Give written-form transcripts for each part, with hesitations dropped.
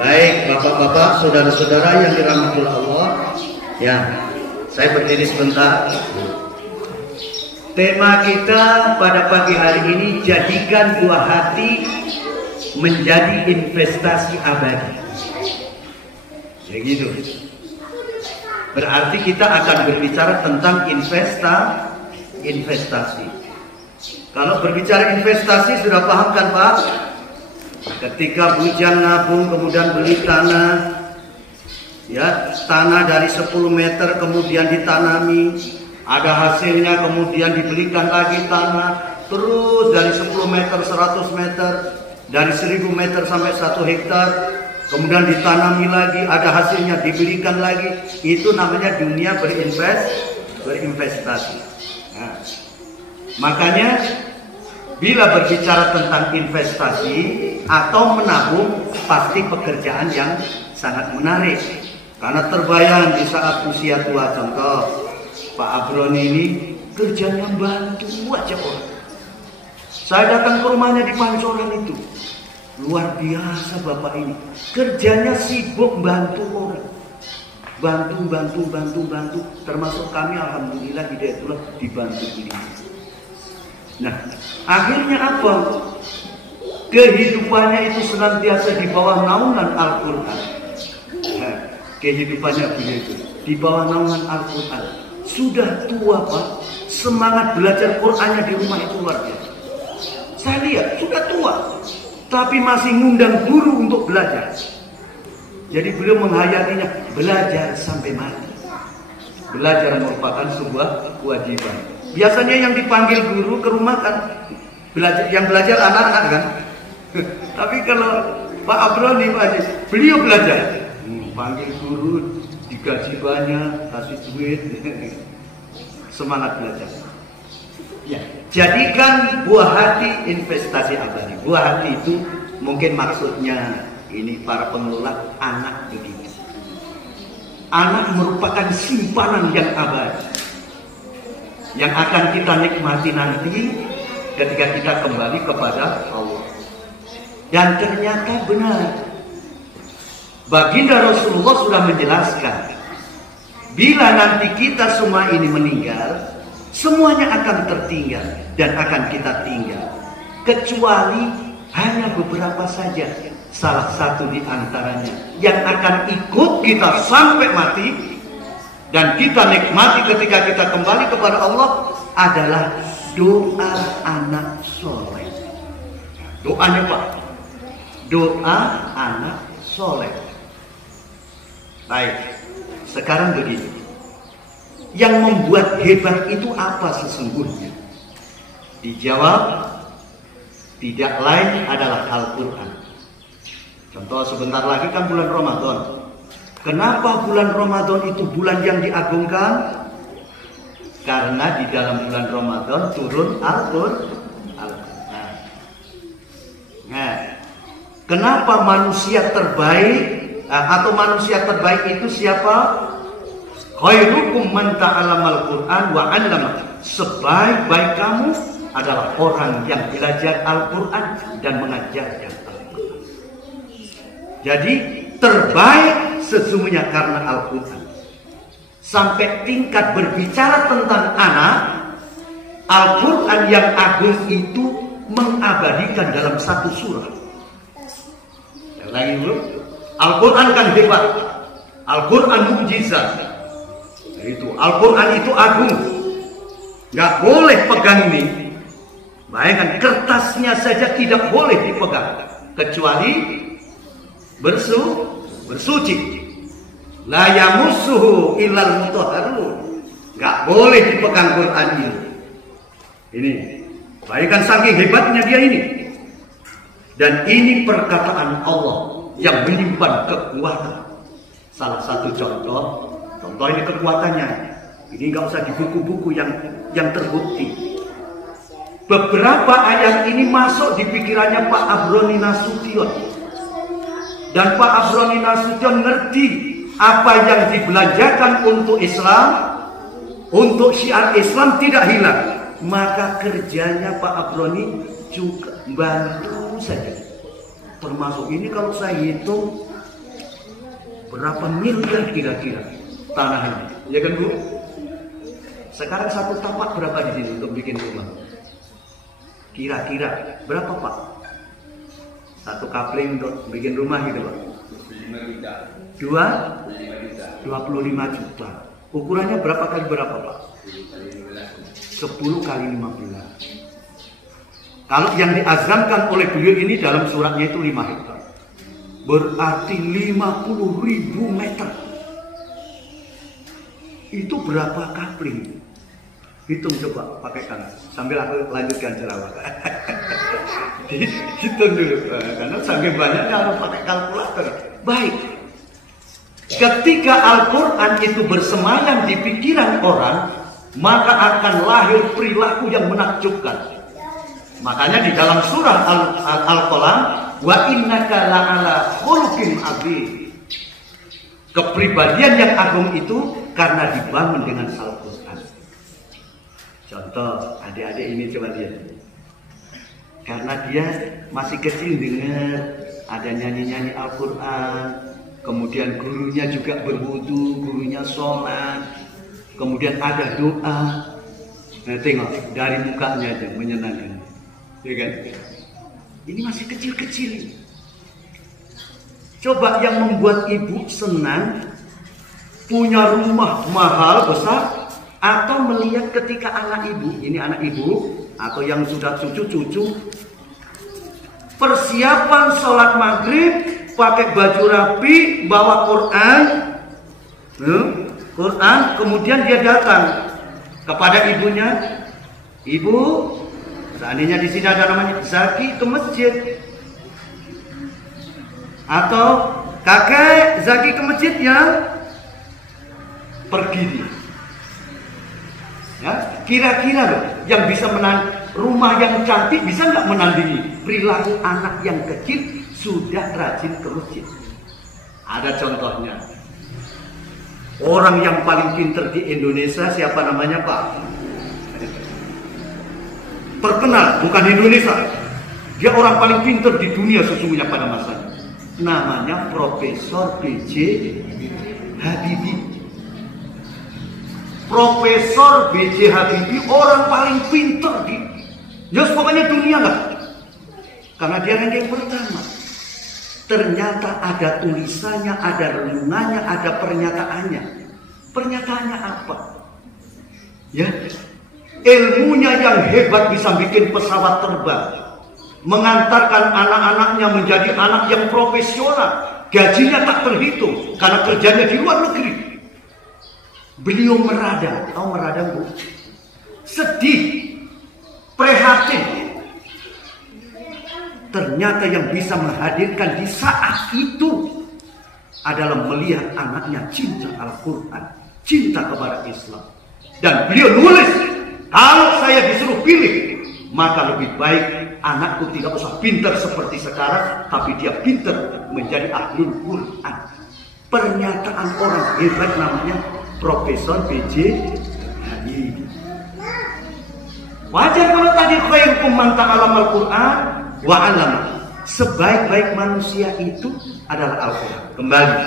Baik, bapak-bapak, saudara-saudara yang dirahmati Allah, ya, saya berdiri sebentar. Tema kita pada pagi hari ini, jadikan buah hati menjadi investasi abadi. Ya gitu. Berarti kita akan berbicara tentang investasi. Kalau berbicara investasi sudah paham kan Pak? Ketika bujang nabung kemudian beli tanah, ya tanah dari 10 meter kemudian ditanami, ada hasilnya kemudian dibelikan lagi tanah, terus dari 10 meter, 100 meter, dari 1000 meter sampai 1 hektar, kemudian ditanami lagi, ada hasilnya dibelikan lagi. Itu namanya dunia berinvestasi. Nah, makanya bila berbicara tentang investasi atau menabung, pasti pekerjaan yang sangat menarik. Karena terbayang di saat usia tua, contoh Pak Abron ini kerjanya bantu aja orang. Saya datang ke rumahnya di Pancoran itu, luar biasa Bapak ini. Kerjanya sibuk bantu orang. Bantu. Termasuk kami alhamdulillah hidayatullah dibantu ini. Nah, akhirnya apa? Kehidupannya itu senantiasa di bawah naungan Al-Quran. Nah, kehidupannya begitu, di bawah naungan Al-Quran. Sudah tua Pak, semangat belajar Qurannya di rumah itu luar biasa. Saya lihat sudah tua, tapi masih ngundang guru untuk belajar. Jadi beliau menghayatinya belajar sampai mati. Belajar merupakan sebuah kewajiban. Biasanya yang dipanggil guru ke rumah kan yang belajar anak-anak kan. Tapi kalau Pak Abroni beliau belajar, panggil guru, digaji banyak, kasih duit, semangat belajar. Ya, jadikan buah hati investasi abadi. Buah hati itu mungkin maksudnya ini para pengelola anak begitu. Anak merupakan simpanan yang abadi, yang akan kita nikmati nanti ketika kita kembali kepada Allah. Dan ternyata benar, baginda Rasulullah sudah menjelaskan, bila nanti kita semua ini meninggal, semuanya akan tertinggal dan akan kita tinggal, kecuali hanya beberapa saja. Salah satu di antaranya yang akan ikut kita sampai mati dan kita nikmati ketika kita kembali kepada Allah adalah doa anak soleh. Doanya Pak, doa anak soleh. Baik, sekarang begini, yang membuat hebat itu apa sesungguhnya? Dijawab, tidak lain adalah Al-Quran. Contoh sebentar lagi kan bulan Ramadan. Kenapa bulan Ramadan itu bulan yang diagungkan? Karena di dalam bulan Ramadan turun Al-Quran. Nah, kenapa manusia terbaik atau manusia terbaik itu siapa? Khairukum man ta'allamal Qur'an wa 'allama. Sebaik-baik kamu adalah orang yang belajar Al-Quran dan mengajarkan Al-Quran. Jadi terbaik sesungguhnya karena Al-Quran. Sampai tingkat berbicara tentang anak, Al-Quran yang agung itu mengabadikan dalam satu surah. Yang lagi dulu, Al-Quran kan hebat, Al-Quran mukjizat. Itu Al-Quran itu agung, nggak boleh pegang ini. Bayangkan kertasnya saja tidak boleh dipegang kecuali bersuci. La yamussuhu illal mutahharun. Nggak boleh dipegang Quran ini. Ini bayangkan saking hebatnya dia ini. Dan ini perkataan Allah yang menyimpan kekuatan. Salah satu contoh ini kekuatannya. Ini nggak usah di buku-buku yang terbukti. Beberapa ayat ini masuk di pikirannya Pak Abroni Nasution. Dan Pak Abroni Nasution ngerti apa yang dibelanjakan untuk Islam, untuk syiar Islam tidak hilang. Maka kerjanya Pak Abroni juga bantu saja. Termasuk ini kalau saya hitung Berapa miliar kira-kira tanah ini? Ya kan Bu? Sekarang satu tapak berapa di sini untuk bikin rumah? Kira-kira berapa Pak? Satu kapling untuk bikin rumah gitu Pak? 25 juta. Ukurannya berapa kali berapa Pak? 10 kali 15. Kalau yang diazamkan oleh beliau ini dalam suratnya itu 5 hektar. Berarti 50.000 meter. Itu berapa kapling? Hitung coba pakai kanan sambil aku lanjutkan ceramah. Hitung dulu karena saking banyaknya harus pakai kalkulator. Baik. Ketika Al-Quran itu bersemayam di pikiran orang, maka akan lahir perilaku yang menakjubkan. Makanya di dalam surah Al-Qalam, wa innaka la'ala khuluqin adzim. Kepribadian yang agung itu karena dibangun dengan Al-Quran. Contoh, adik-adik ini coba lihat. Karena dia masih kecil dengar ada nyanyi-nyanyi Al-Quran. Kemudian gurunya juga berwudu, gurunya sholat. Kemudian ada doa. Nah, tengok dari mukanya aja menyenangkan. Ya kan? Ini masih kecil-kecil. Coba yang membuat ibu senang punya rumah mahal besar, atau melihat ketika anak ibu, ini anak ibu atau yang sudah cucu-cucu, persiapan sholat maghrib, pakai baju rapi, bawa Quran, kemudian dia datang kepada ibunya, ibu, seandainya di sini ada namanya Zaki ke masjid, atau kakek Zaki ke masjid ya, pergi dia. Ya, kira-kira loh yang bisa rumah yang cantik bisa nggak menandingi perilaku anak yang kecil sudah rajin ke masjid. Ada contohnya. Orang yang paling pinter di Indonesia siapa namanya Pak? Terkenal, bukan Indonesia. Dia orang paling pinter di dunia sesungguhnya pada masanya. Namanya Profesor B.J. Habibie. Profesor B.J. Habibie orang paling pinter di pokoknya dunia lah. Karena dia ranking pertama. Ternyata ada tulisannya, ada renungannya, ada pernyataannya. Pernyataannya apa? Ya, ilmunya yang hebat bisa bikin pesawat terbang, mengantarkan anak-anaknya menjadi anak yang profesional, gajinya tak terhitung karena kerjanya di luar negeri. Beliau meradang, tahu meradang Bu? Sedih, prihatin. Ternyata yang bisa menghadirkan di saat itu adalah melihat anaknya cinta Al-Quran, cinta kepada Islam. Dan beliau nulis, kalau saya disuruh pilih, maka lebih baik anakku tidak usah pintar seperti sekarang, tapi dia pintar menjadi ahlul Quran. Pernyataan orang hebat namanya Profesor B.J. Habibie. Wajar kalau tadi khairukum man ta'allama al-Quran wa 'allama. Sebaik-baik manusia itu adalah Al-Quran. Kembali,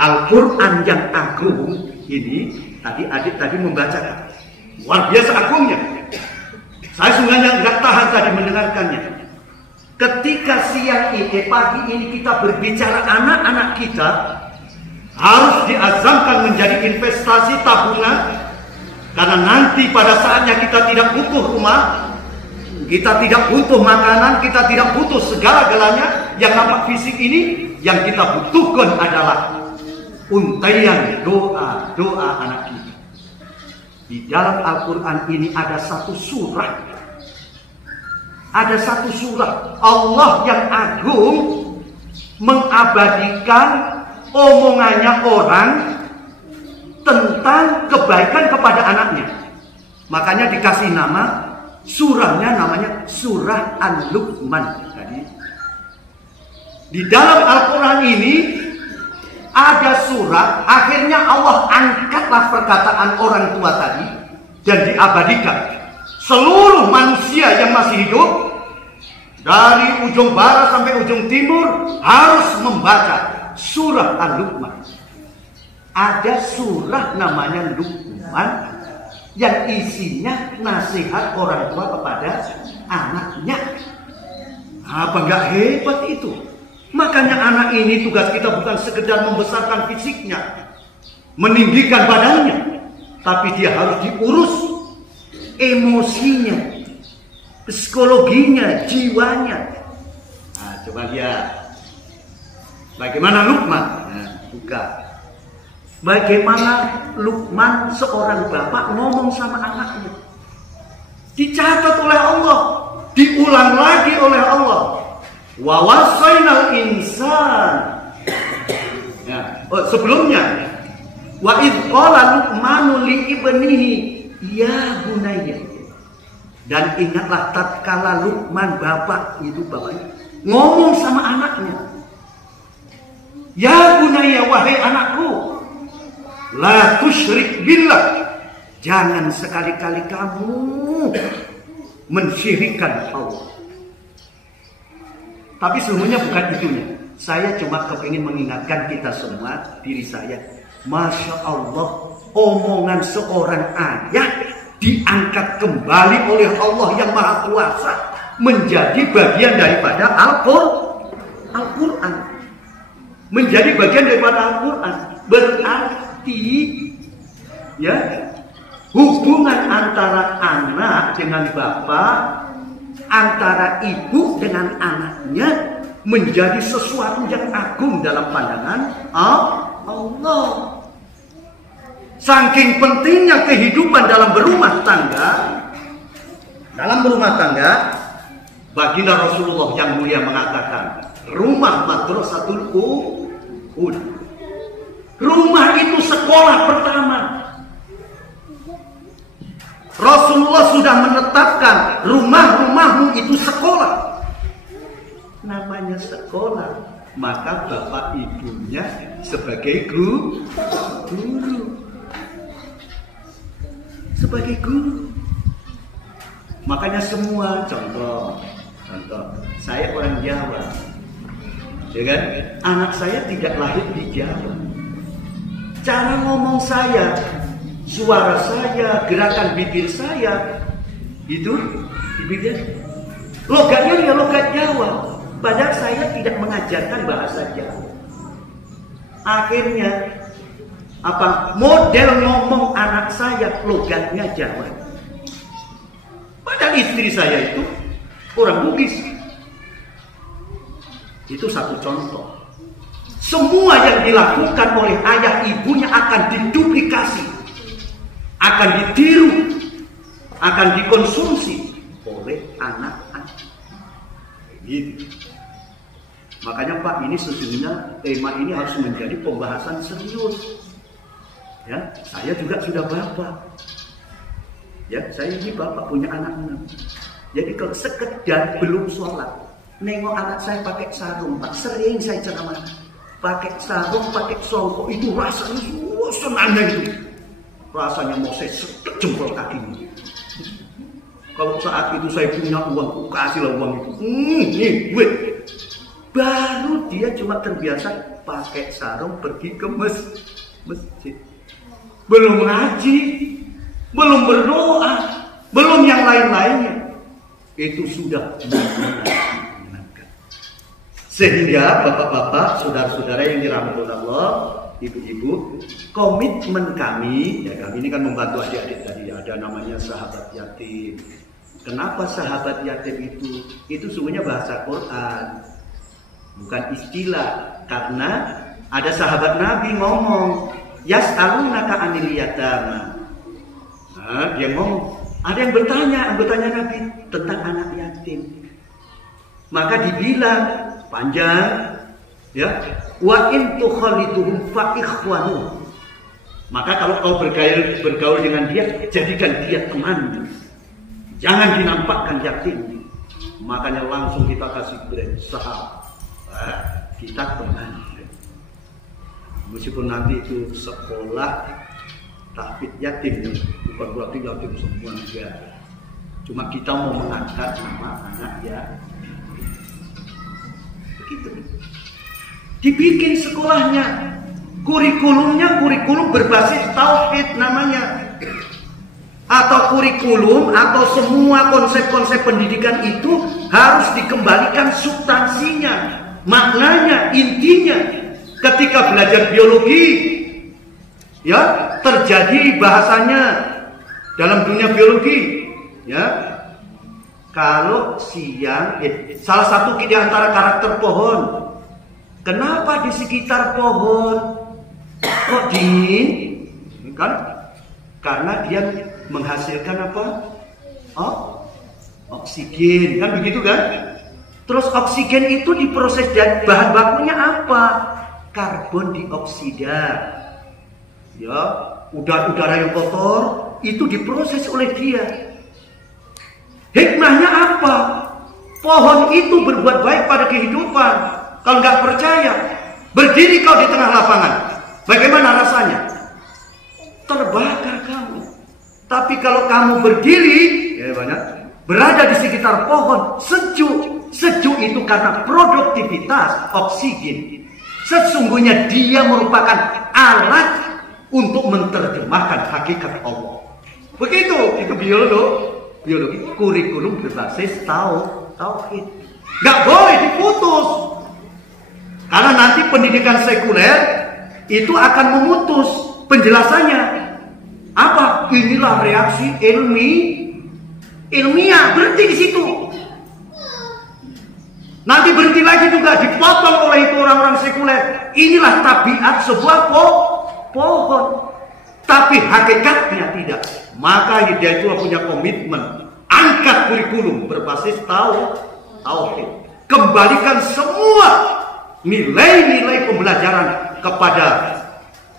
Al-Quran yang agung ini tadi adik tadi membacakan. Luar biasa agungnya. Saya sebenarnya nggak tahan tadi mendengarkannya. Ketika siang ini, pagi ini kita berbicara anak-anak kita harus diazamkan menjadi investasi tabungan, karena nanti pada saatnya kita tidak butuh rumah, kita tidak butuh makanan, kita tidak butuh segala-galanya yang nampak fisik ini. Yang kita butuhkan adalah untaian doa-doa anak kita. Di dalam Al-Quran ini ada satu surah. Ada satu surah Allah yang agung mengabadikan omongannya orang tentang kebaikan kepada anaknya. Makanya dikasih nama, surahnya namanya surah Al-Luqman. Jadi di dalam Al-Quran ini ada surat, akhirnya Allah angkatlah perkataan orang tua tadi dan diabadikan. Seluruh manusia yang masih hidup dari ujung barat sampai ujung timur harus membaca surah Al-Luqman. Ada surah namanya Luqman yang isinya nasihat orang tua kepada anaknya. Apa nggak hebat itu? Makanya anak ini tugas kita bukan sekedar membesarkan fisiknya, meninggikan badannya, tapi dia harus diurus emosinya, psikologinya, jiwanya. Nah, coba lihat bagaimana Luqman. Nah, buka. Bagaimana Luqman seorang bapak ngomong sama anaknya. Dicatat oleh Allah, diulang lagi oleh Allah. Wa wasainal insan. Ya, sebelumnya wa idh qala Luqmanu li ibnihi ya bunayya. Dan ingatlah tatkala Luqman bapak itu bapaknya ngomong sama anaknya. Ya bunayya, wahai anakku, la tusyrik billah. Jangan sekali-kali kamu mensyirikkan Allah. Tapi sebenarnya bukan itunya. Saya cuma kepingin mengingatkan kita semua, diri saya. Masya Allah, omongan seorang ayah diangkat kembali oleh Allah yang Maha Kuasa menjadi bagian daripada Al-Quran. Menjadi bagian daripada Al-Quran. Berarti ya, hubungan antara anak dengan bapak, antara ibu dengan anaknya menjadi sesuatu yang agung dalam pandangan Allah. Saking pentingnya kehidupan dalam berumah tangga, baginda Rasulullah yang mulia mengatakan, rumah madrasatul ula. Rumah itu sekolah pertama. Rasulullah sudah menetapkan rumah-rumahmu itu sekolah. Namanya sekolah, maka bapak ibunya sebagai guru. Sebagai guru. Makanya semua contoh, saya orang Jawa, ya kan? Anak saya tidak lahir di Jawa. Cara ngomong saya, suara saya, gerakan bibir saya, itu bibirnya logatnya ya logat Jawa. Padahal saya tidak mengajarkan bahasa Jawa. Akhirnya model ngomong anak saya logatnya Jawa. Padahal istri saya itu orang Bugis. Itu satu contoh. Semua yang dilakukan oleh ayah ibunya akan diduplikasi, akan ditiru, akan dikonsumsi oleh anak-anak. Gitu. Makanya Pak, ini sesungguhnya tema ini harus menjadi pembahasan serius. Ya, saya juga sudah bapak. Ya, saya ini bapak punya anak 6. Jadi kalau sekedar belum sholat, nengok anak saya pakai sarung, Pak, sering saya ceramah. Pakai sarung, pakai songkok, itu rasanya senangnya itu. Rasanya mau saya setek jempol kakinya. Kalau saat itu saya punya uang, kasihlah uang itu. Nih, duit. Baru dia cuma terbiasa pakai sarung pergi ke masjid. Belum ngaji, belum berdoa, belum yang lain-lainnya. Itu sudah menyenangkan. Sehingga bapak-bapak, saudara-saudara yang dirahmati Allah, ibu-ibu, komitmen kami, ya kami ini kan membantu adik-adik tadi, ada namanya sahabat yatim. Kenapa sahabat yatim itu? Itu sebenarnya bahasa Quran, bukan istilah. Karena ada sahabat Nabi ngomong, yas'alunaka 'anil yatama. Nah, dia ngomong, ada yang bertanya Nabi tentang anak yatim. Maka dibilang panjang, ya, wa in tukhaliduhum fa ikhwanu. Maka kalau kau bergaul dengan dia, jadikan dia teman. Jangan dinampakkan yatim. Makanya langsung kita kasih brand sahabat. Kita teman. Meskipun nanti itu sekolah tahfidz yatim, bukan berarti yatim semua juga. Cuma kita mau mengangkat nama anak ya. Begitu. Dibikin sekolahnya, kurikulumnya kurikulum berbasis tauhid namanya. Atau kurikulum atau semua konsep-konsep pendidikan itu harus dikembalikan substansinya, maknanya, intinya. Ketika belajar biologi, ya, terjadi bahasanya dalam dunia biologi, ya. Kalau siang, salah satu di antara karakter pohon, kenapa di sekitar pohon kok dingin? Kan? Karena dia menghasilkan apa? Oksigen, kan begitu kan? Terus oksigen itu diproses dan bahan bakunya apa? Karbon dioksida. Ya, udara yang kotor itu diproses oleh dia. Hikmahnya apa? Pohon itu berbuat baik pada kehidupan. Kalau nggak percaya, berdiri kau di tengah lapangan. Bagaimana rasanya? Terbakar kamu. Tapi kalau kamu berdiri, ya banyak, berada di sekitar pohon, sejuk. Sejuk itu karena produktivitas oksigen. Sesungguhnya dia merupakan alat untuk menerjemahkan hakikat Allah. Begitu, itu biologi kurikulum berbasis tauhid. Nggak boleh diputus. Karena nanti pendidikan sekuler itu akan memutus penjelasannya. Apa? Inilah reaksi ilmiah, berhenti di situ. Nanti berhenti lagi juga dipotong oleh itu orang-orang sekuler. Inilah tabiat sebuah pohon. Tapi hakikatnya tidak. Maka dia itu punya komitmen. Angkat kurikulum berbasis tauhid. Kembalikan semua nilai-nilai pembelajaran kepada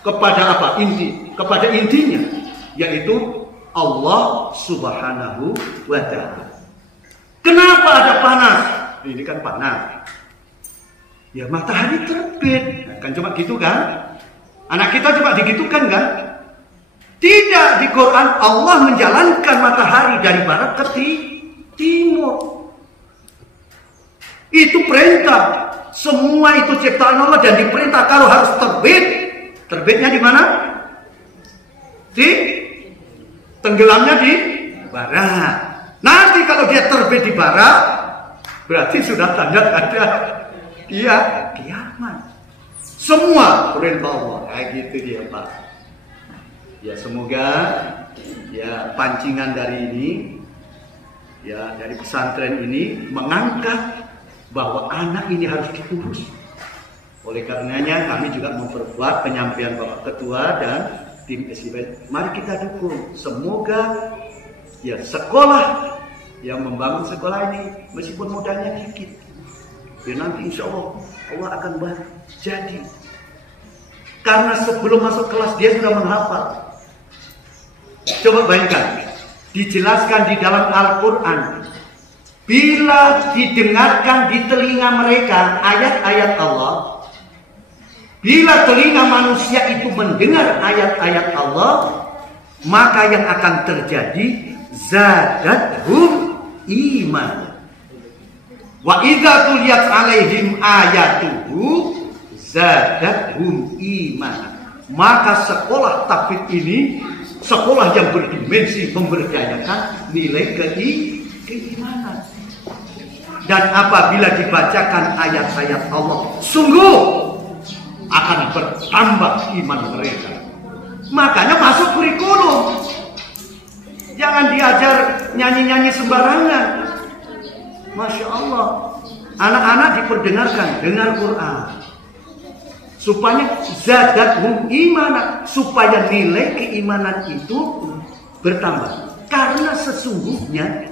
apa? Kepada intinya, yaitu Allah Subhanahu wa ta'ala. Kenapa ada panas? Ini kan panas. Ya matahari terbit. Kan cuma gitu kan? Anak kita cuma digitukan kan? Tidak, di Quran Allah menjalankan matahari dari barat ke timur. Itu perintah. Semua itu ciptaan Allah dan diperintah kalau harus terbit. Terbitnya di mana? Tenggelamnya di barat. Nanti kalau dia terbit di barat, berarti sudah tanda-tanda kiamat. Semua perintah Allah. Gitu dia, Pak. Ya semoga ya pancingan dari ini, ya dari pesantren ini mengangkat bahwa anak ini harus diurus. Oleh karenanya kami juga memperkuat penyampaian Bapak Ketua dan tim SIB. Mari kita dukung. Semoga ya sekolah yang membangun sekolah ini meskipun modalnya dikit, ya nanti insya Allah akan jadi. Karena sebelum masuk kelas dia sudah menghafal. Coba bayangkan, dijelaskan di dalam Al-Quran. Bila didengarkan di telinga mereka ayat-ayat Allah, bila telinga manusia itu mendengar ayat-ayat Allah, maka yang akan terjadi zadathum iman. Wa idza tuliyat alaihim ayatuhu zadathum iman. Maka sekolah tahfidz ini sekolah yang berdimensi memberdayakan nilai keimanan. Dan apabila dibacakan ayat-ayat Allah, sungguh akan bertambah iman mereka. Makanya masuk kurikulum. Jangan diajar nyanyi-nyanyi sembarangan. Masya Allah. Anak-anak diperdengarkan, dengar Quran. Supaya zadathum imanan, supaya nilai keimanan itu bertambah. Karena sesungguhnya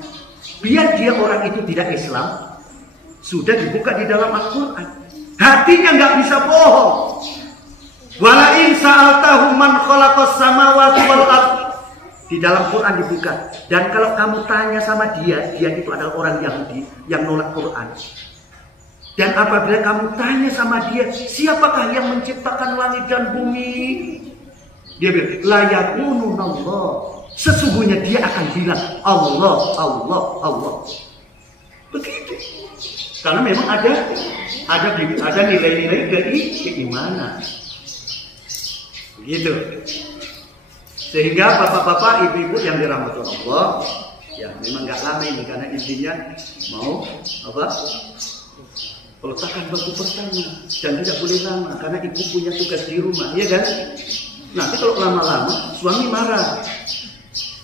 biar dia orang itu tidak Islam, sudah dibuka di dalam Al-Quran. Hatinya nggak bisa bohong. Wala in sa'altahum man khalaqas samawati wal ardh. Di dalam Quran dibuka. Dan kalau kamu tanya sama dia itu adalah orang Yahudi yang nolak Quran. Dan apabila kamu tanya sama dia, siapakah yang menciptakan langit dan bumi? Dia bilang, la yakununallah. Sesungguhnya dia akan bilang, Allah, Allah, Allah. Begitu. Karena memang ada ada nilai-nilai keimanan. Gitu. Sehingga bapak-bapak, ibu-ibu yang dirahmati Allah, ya memang nggak lama ini karena intinya mau apa? Peletakan batu pertama dan tidak boleh lama karena ibu punya tugas di rumah, ya kan? Nanti kalau lama-lama suami marah.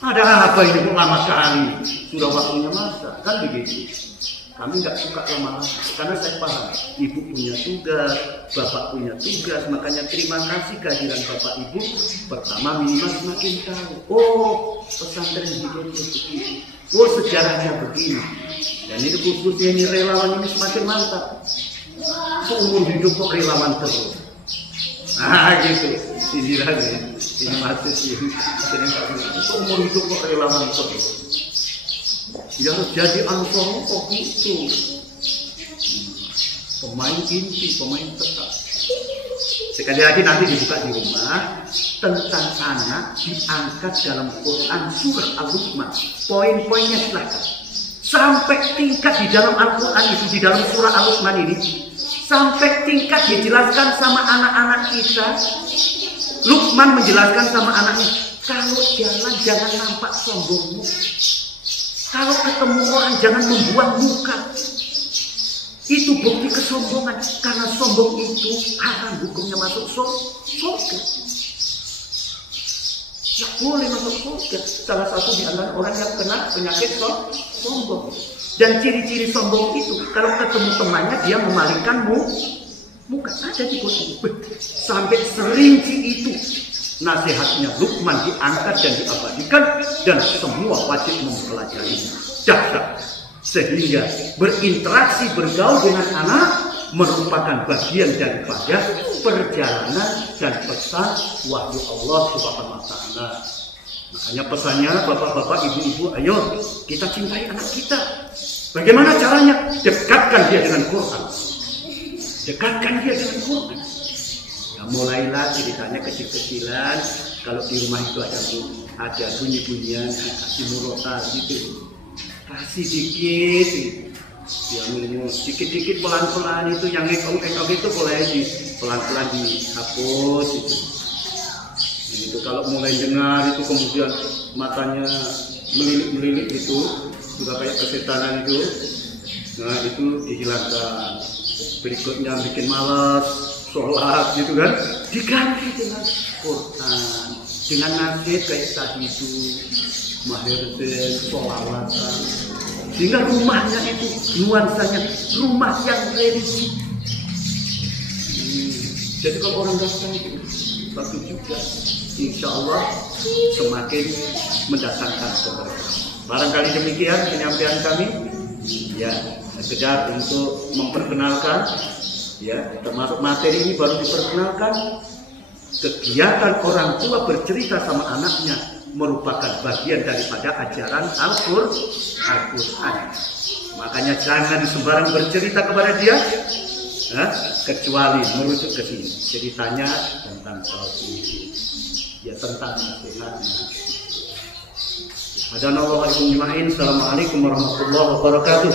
Ada apa ini kok lama sekali? Sudah waktunya masak, kan begitu. Kami nggak suka lama-lama karena saya paham ibu punya tugas, bapak punya tugas, makanya terima kasih kehadiran bapak ibu. Pertama minimal semakin tahu, oh pesantren begini begitu, oh sejarahnya begini. Dan ini khususnya ini relawan ini semakin mantap. Seumur hidup kok relawan terus. Nah gitu, ini lagi, ini masih ini seumur hidup kok relawan terus. Ya harus jadi ansor kok gitu. Pemain inti, pemain tetap. Sekali lagi nanti dibuka di rumah tentang anak diangkat dalam Quran surah Al-Luqman. Poin-poinnya silahkan. Sampai tingkat di dalam Al-Quran itu, di dalam surah Al-Luqman ini, sampai tingkat dijelaskan sama anak-anak kita. Luqman menjelaskan sama anaknya, kalau jalan jangan nampak sombongmu. Kalau ketemu orang jangan membuang muka. Itu bukti kesombongan. Karena sombong itu haram hukumnya masuk surga. Tidak boleh masuk surga. Salah satu di antara orang yang kena penyakit sombong. Dan ciri-ciri sombong itu kalau ketemu temannya dia memalingkan muka. Ada di Quran. Sampai serinci itu nasihatnya Luqman diangkat dan diabadikan dan semua wajib mempelajarinya. Dahsyat. Sehingga berinteraksi bergaul dengan anak merupakan bagian daripada perjalanan dan pesan wahyu Allah Subhanahu wa taala. Makanya pesannya bapak-bapak, ibu-ibu, ayo kita cintai anak kita. Bagaimana caranya? Dekatkan dia dengan Quran. Dekatkan dia dengan Quran. Nah, mulailah ceritanya kecil-kecilan. Kalau di rumah itu ada bunyi-bunyian, kasih murotal gitu. Kasih dikit, yang dikit-dikit pelan-pelan itu, yang ekor itu boleh pelan-pelan dihapus itu. Itu kalau mulai dengar itu kemudian matanya melilit-melilit itu, sudah kayak kesetanan itu, nah itu dihilangkan. Berikutnya bikin malas sholat gitu kan, diganti dengan Quran, dengan nasihat kayak tadi itu, mahirzen, sholawatan, sehingga rumahnya itu nuansanya rumah yang religi. Jadi kalau orang datang itu bagus juga, insya Allah semakin mendatangkan keberkahan. Barangkali demikian penyampaian kami, ya sekedar untuk memperkenalkan, ya termasuk materi ini baru diperkenalkan. Kegiatan orang tua bercerita sama anaknya merupakan bagian daripada ajaran Al-Quran. Makanya jangan sembarang bercerita kepada dia, kecuali merujuk ke sini. Ceritanya tentang tauhid, ya tentang nasihatnya. Assalamualaikum warahmatullahi wabarakatuh.